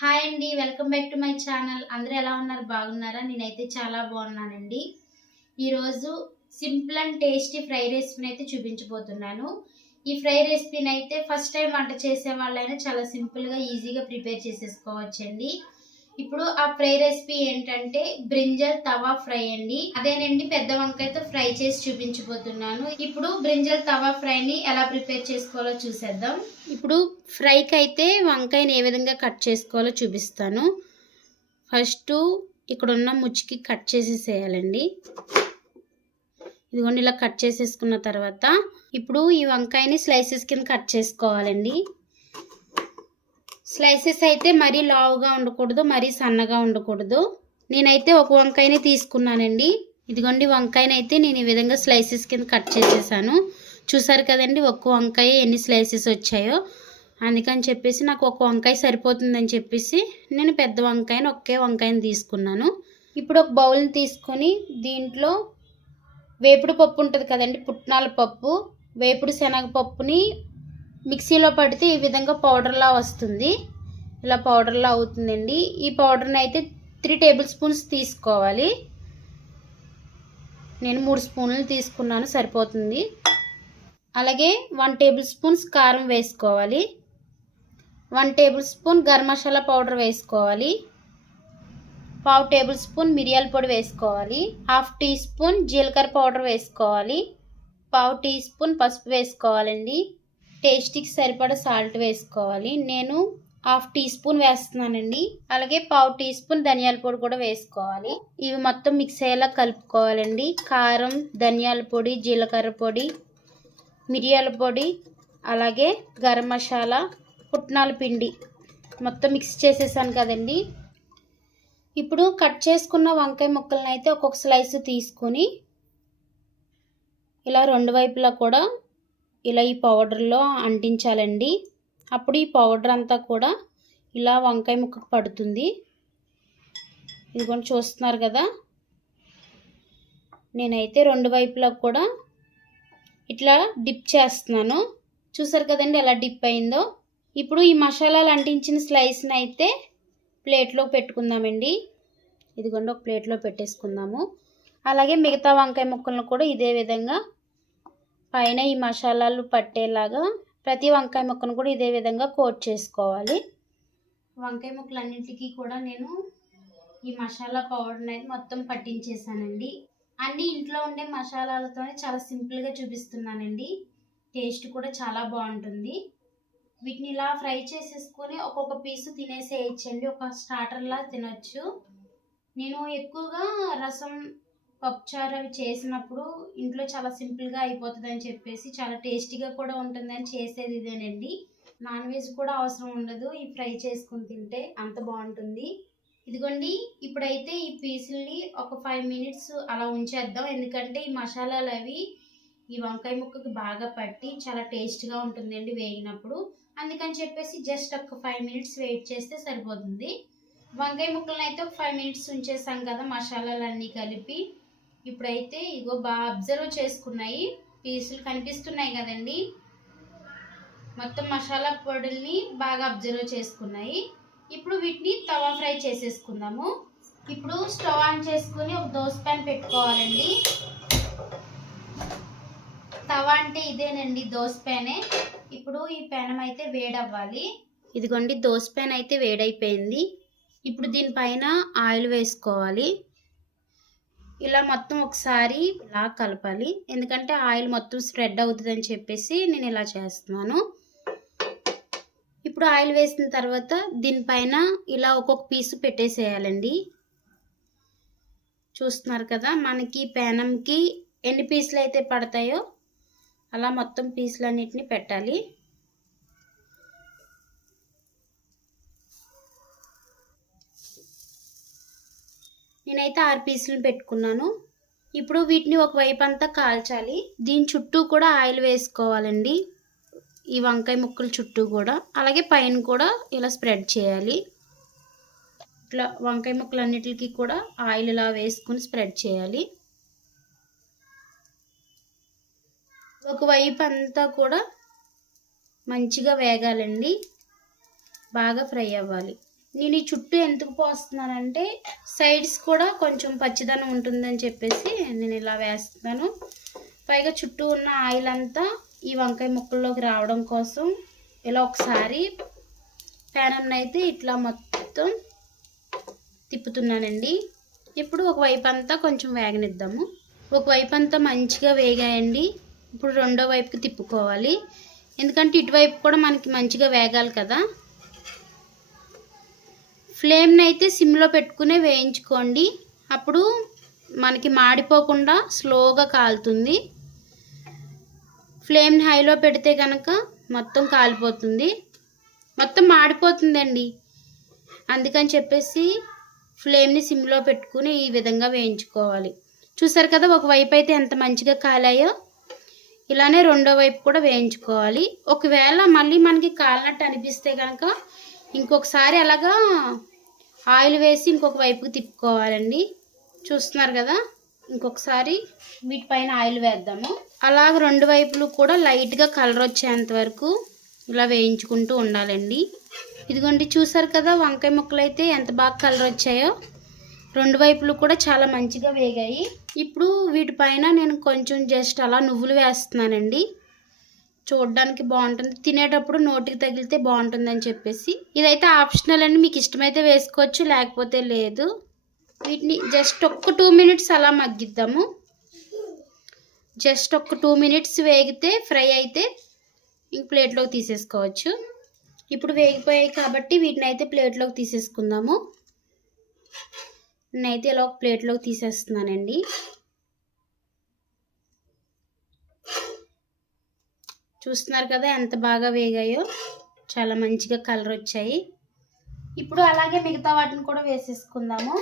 Hi అండి, welcome back to my channel. అందరూ ఎలా ఉన్నారు? బాగున్నారా? నేనైతే చాలా బాగున్నానండి. ఈరోజు సింపుల్ అండ్ టేస్టీ ఫ్రై రెసిపీని అయితే చూపించబోతున్నాను. ఈ ఫ్రై రెసిపీని అయితే ఫస్ట్ టైం వంట చేసే వాళ్ళైనా చాలా సింపుల్గా ఈజీగా ప్రిపేర్ చేసేసుకోవచ్చండి. ఇప్పుడు ఆ ఫ్రై రెసిపీ ఏంటంటే బ్రింజల్ తవా ఫ్రై అండి. అదేనండి, పెద్ద వంకాయతో ఫ్రై చేసి చూపించబోతున్నాను. ఇప్పుడు బ్రింజల్ తవా ఫ్రైని ఎలా ప్రిపేర్ చేసుకోవాలో చూసేద్దాం. ఇప్పుడు ఫ్రైకి అయితే వంకాయని ఏ విధంగా కట్ చేసుకోవాలో చూపిస్తాను. ఫస్ట్ ఇక్కడ ఉన్న ముచ్చికి కట్ చేసేసేయాలండి. ఇదిగోండి, ఇలా కట్ చేసేసుకున్న తర్వాత ఇప్పుడు ఈ వంకాయని స్లైసెస్ కింద కట్ చేసుకోవాలండి. స్లైసెస్ అయితే మరీ లావుగా ఉండకూడదు, మరీ సన్నగా ఉండకూడదు. నేనైతే ఒక వంకాయని తీసుకున్నానండి. ఇదిగోండి, వంకాయని అయితే నేను ఈ విధంగా స్లైసెస్ కింద కట్ చేసేసాను. చూసారు కదండి, ఒక్క వంకాయ ఎన్ని స్లైసెస్ వచ్చాయో. అందుకని చెప్పేసి నాకు ఒక వంకాయ సరిపోతుందని చెప్పేసి నేను పెద్ద వంకాయని ఒకే వంకాయని తీసుకున్నాను. ఇప్పుడు ఒక బౌల్ని తీసుకొని దీంట్లో వేపుడు పప్పు ఉంటుంది కదండి, పుట్నాల పప్పు, వేపుడు శనగపప్పుని మిక్సీలో పడితే ఈ విధంగా పౌడర్లా వస్తుంది. ఇలా పౌడర్లా అవుతుందండి. ఈ పౌడర్ని అయితే 3 టేబుల్ స్పూన్స్ తీసుకోవాలి. నేను 3 స్పూన్లు తీసుకున్నాను, సరిపోతుంది. అలాగే 1 టేబుల్ స్పూన్స్ కారం వేసుకోవాలి. 1 table spoon garam masala powder వేసుకోవాలి. 1/2 టేబుల్ స్పూన్ మిరియాల పొడి వేసుకోవాలి. 1/2 టీ స్పూన్ జీలకర్ర పౌడర్ వేసుకోవాలి. 1/2 టీ స్పూన్ పసుపు వేసుకోవాలండి. టేస్ట్కి సరిపడా సాల్ట్ వేసుకోవాలి. నేను 1/2 టీ స్పూన్ వేస్తున్నానండి. అలాగే 1/2 టీ స్పూన్ ధనియాల పొడి కూడా వేసుకోవాలి. ఇవి మొత్తం మిక్స్ అయ్యేలా కలుపుకోవాలండి. కారం, ధనియాల పొడి, జీలకర్ర పొడి, మిరియాల పొడి, అలాగే గరం మసాలా, పుట్నాల పిండి మొత్తం మిక్స్ చేసేసాను కదండి. ఇప్పుడు కట్ చేసుకున్న వంకాయ ముక్కలను అయితే ఒక్కొక్క స్లైస్ తీసుకొని ఇలా రెండు వైపులా కూడా ఇలా ఈ పౌడర్లో అంటించాలండి. అప్పుడు ఈ పౌడర్ అంతా కూడా ఇలా వంకాయ ముక్కకు పడుతుంది. ఇదిగోండి, చూస్తున్నారు కదా, నేనైతే రెండు వైపులా కూడా ఇట్లా డిప్ చేస్తున్నాను. చూసారు కదండి ఎలా డిప్ అయిందో. ఇప్పుడు ఈ మసాలాలు అంటించిన స్లైస్ని అయితే ప్లేట్లో పెట్టుకుందామండి. ఇదిగోండి, ఒక ప్లేట్లో పెట్టేసుకుందాము. అలాగే మిగతా వంకాయ ముక్కలను కూడా ఇదే విధంగా పైన ఈ మసాలాలు పట్టేలాగా ప్రతి వంకాయ ముక్కను కూడా ఇదే విధంగా కోట్ చేసుకోవాలి. వంకాయ ముక్కలన్నింటికి కూడా నేను ఈ మసాలా పౌడర్ని అయితే మొత్తం పట్టించేసానండి. అన్నీ ఇంట్లో ఉండే మసాలాలతోనే చాలా సింపుల్గా చూపిస్తున్నానండి. టేస్ట్ కూడా చాలా బాగుంటుంది. వీటిని ఇలా ఫ్రై చేసేసుకొని ఒక్కొక్క పీసు తినేసేయచ్చండి. ఒక స్టార్టర్లా తినొచ్చు. నేను ఎక్కువగా రసం, పప్పుచారు అవి చేసినప్పుడు ఇంట్లో చాలా సింపుల్గా అయిపోతుంది అని చెప్పేసి, చాలా టేస్టీగా కూడా ఉంటుందని చేసేది ఇదేనండి. నాన్ వెజ్ కూడా అవసరం ఉండదు, ఈ ఫ్రై చేసుకుని తింటే అంత బాగుంటుంది. ఇదిగోండి, ఇప్పుడైతే ఈ పీసుల్ని ఒక 5 మినిట్స్ అలా ఉంచేద్దాం. ఎందుకంటే ఈ మసాలాలు అవి ఈ వంకాయ ముక్కకి బాగా పట్టి చాలా టేస్ట్గా ఉంటుందండి వేగినప్పుడు. అందుకని చెప్పేసి జస్ట్ ఒక 5 మినిట్స్ వెయిట్ చేస్తే సరిపోతుంది. వంకాయ ముక్కలను అయితే ఒక 5 మినిట్స్ ఉంచేసాం కదా మసాలాలన్నీ కలిపి. ఇప్పుడైతే ఇగో బాగా అబ్జర్వ్ చేసుకున్నాయి, పీసులు కనిపిస్తున్నాయి కదండి. మొత్తం మసాలా పొడుల్ని బాగా అబ్జర్వ్ చేసుకున్నాయి. ఇప్పుడు వీటిని తవా ఫ్రై చేసేసుకుందాము. ఇప్పుడు స్టవ్ ఆన్ చేసుకుని ఒక దోస ప్యాన్ పెట్టుకోవాలండి. తవా అంటే ఇదేనండి, దోస ప్యానే. ఇప్పుడు ఈ ప్యాన్ అయితే వేడవ్వాలి. ఇదిగోండి, దోస ప్యాన్ అయితే వేడైపోయింది. ఇప్పుడు దీనిపైన ఆయిల్ వేసుకోవాలి. ఇలా మొత్తం ఒకసారి ఇలా కలపాలి, ఎందుకంటే ఆయిల్ మొత్తం స్ప్రెడ్ అవుతుందని చెప్పేసి నేను ఇలా చేస్తున్నాను. ఇప్పుడు ఆయిల్ వేసిన తర్వాత దీనిపైన ఇలా ఒక్కొక్క పీసు పెట్టేసేయాలండి. చూస్తున్నారు కదా, మనకి పెనంకి ఎన్ని పీసులు అయితే పడతాయో అలా మొత్తం పీసులన్నిటిని పెట్టాలి. నేనైతే 6 పీసులను పెట్టుకున్నాను. ఇప్పుడు వీటిని ఒకవైపు అంతా కాల్చాలి. దీని చుట్టూ కూడా ఆయిల్ వేసుకోవాలండి, ఈ వంకాయ ముక్కల చుట్టూ కూడా. అలాగే పైన కూడా ఇలా స్ప్రెడ్ చేయాలి. ఇట్లా వంకాయ ముక్కలన్నిటికీ కూడా ఆయిల్ ఇలా వేసుకుని స్ప్రెడ్ చేయాలి. ఒకవైపు అంతా కూడా మంచిగా వేగాలండి, బాగా ఫ్రై అవ్వాలి. నేను ఈ చుట్టూ ఎందుకు పోస్తున్నానంటే సైడ్స్ కూడా కొంచెం పచ్చిదనం ఉంటుందని చెప్పేసి నేను ఇలా వేస్తున్నాను. పైగా చుట్టూ ఉన్న ఆయిల్ అంతా ఈ వంకాయ ముక్కల్లోకి రావడం కోసం ఇలా ఒకసారి ప్యాన్ అయితే ఇట్లా మొత్తం తిప్పుతున్నానండి. ఇప్పుడు ఒకవైపు అంతా కొంచెం వేగనిద్దాము. ఒకవైపు అంతా మంచిగా వేగాయండి. ఇప్పుడు రెండో వైపుకి తిప్పుకోవాలి, ఎందుకంటే ఇటువైపు కూడా మనకి మంచిగా వేగాలి కదా. ఫ్లేమ్ని అయితే సిమ్లో పెట్టుకునే వేయించుకోండి, అప్పుడు మనకి మాడిపోకుండా స్లోగా కాలుతుంది. ఫ్లేమ్ని హైలో పెడితే కనుక మొత్తం కాలిపోతుంది, మొత్తం మాడిపోతుందండి. అందుకని చెప్పేసి ఫ్లేమ్ని సిమ్లో పెట్టుకుని ఈ విధంగా వేయించుకోవాలి. చూసారు కదా ఒకవైపు అయితే ఎంత మంచిగా కాలాయో, ఇలానే రెండో వైపు కూడా వేయించుకోవాలి. ఒకవేళ మళ్ళీ మనకి కాలినట్టు అనిపిస్తే కనుక ఇంకొకసారి అలాగా ఆయిల్ వేసి ఇంకొక వైపుకి తిప్పుకోవాలండి. చూస్తున్నారు కదా, ఇంకొకసారి వీటిపైన ఆయిల్ వేద్దాము. అలాగ రెండు వైపులు కూడా లైట్గా కలర్ వచ్చేంత వరకు ఇలా వేయించుకుంటూ ఉండాలండి. ఇదిగోండి చూసారు కదా వంకాయ ముక్కలు అయితే ఎంత బాగా కలర్ వచ్చాయో, రెండు వైపులు కూడా చాలా మంచిగా వేగాయి. ఇప్పుడు వీటిపైన నేను కొంచెం జస్ట్ అలా నువ్వులు వేస్తున్నానండి, చూడడానికి బాగుంటుంది, తినేటప్పుడు నోటికి తగిలితే బాగుంటుందని చెప్పేసి. ఇదైతే ఆప్షనల్ అండి, మీకు ఇష్టమైతే వేసుకోవచ్చు లేకపోతే లేదు. వీటిని జస్ట్ ఒక్క 2 మినిట్స్ అలా మగ్గిద్దాము. జస్ట్ ఒక 2 మినిట్స్ వేగితే ఫ్రై అయితే ఇంక ప్లేట్లోకి తీసేసుకోవచ్చు. ఇప్పుడు వేగిపోయాయి కాబట్టి వీటిని అయితే ప్లేట్లోకి తీసేసుకుందాము. నేనైతే ఇలా ఒక ప్లేట్లోకి తీసేస్తున్నానండి. చూస్తున్నారు కదా ఎంత బాగా వేగాయో, చాలా మంచిగా కలర్ వచ్చాయి. ఇప్పుడు అలాగే మిగతా వాటిని కూడా వేసేసుకుందాము.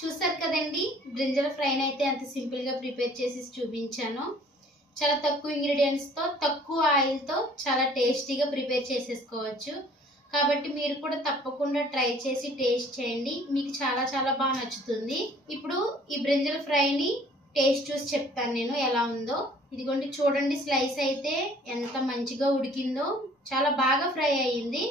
చూసారు కదండి బ్రింజల్ ఫ్రైని అయితే ఎంత సింపుల్గా ప్రిపేర్ చేసి చూపించాను. చాలా తక్కువ ఇంగ్రీడియంట్స్తో తక్కువ ఆయిల్తో చాలా టేస్టీగా ప్రిపేర్ చేసేసుకోవచ్చు. కాబట్టి మీరు కూడా తప్పకుండా ట్రై చేసి టేస్ట్ చేయండి, మీకు చాలా చాలా బాగా నచ్చుతుంది. ఇప్పుడు ఈ బ్రింజల్ ఫ్రైని టేస్ట్ చూసి చెప్తాను నేను ఎలా ఉందో. ఇదిగోండి చూడండి, స్లైస్ అయితే ఎంత మంచిగా ఉడికిందో, చాలా బాగా ఫ్రై అయ్యింది.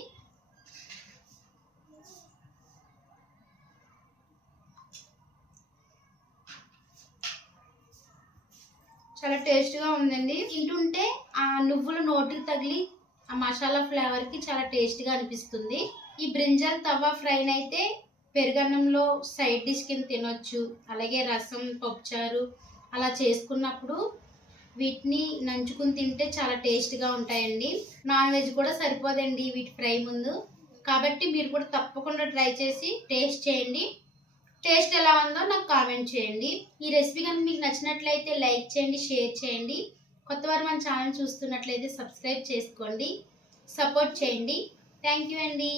చాలా టేస్ట్గా ఉందండి. తింటుంటే ఆ నువ్వులు నోటికి తగిలి ఆ మసాలా ఫ్లేవర్కి చాలా టేస్ట్గా అనిపిస్తుంది. ఈ బ్రింజల్ తవా ఫ్రైని అయితే పెరుగన్నంలో సైడ్ డిష్ కింద తినొచ్చు, అలాగే రసం పప్పుచారు అలా చేసుకున్నప్పుడు వీటిని నంచుకుని తింటే చాలా టేస్ట్గా ఉంటాయండి. నాన్ వెజ్ కూడా సరిపోదండి వీటి ఫ్రై ముందు. కాబట్టి మీరు కూడా తప్పకుండా ట్రై చేసి టేస్ట్ చేయండి. టేస్ట్ ఎలా ఉందో నాకు కామెంట్ చేయండి. ఈ రెసిపీ కనుక మీకు నచ్చినట్లయితే లైక్ చేయండి, షేర్ చేయండి. కొత్తవారు మన ఛానల్ చూస్తున్నట్లయితే సబ్స్క్రైబ్ చేసుకోండి, సపోర్ట్ చేయండి. థ్యాంక్ యూ అండి.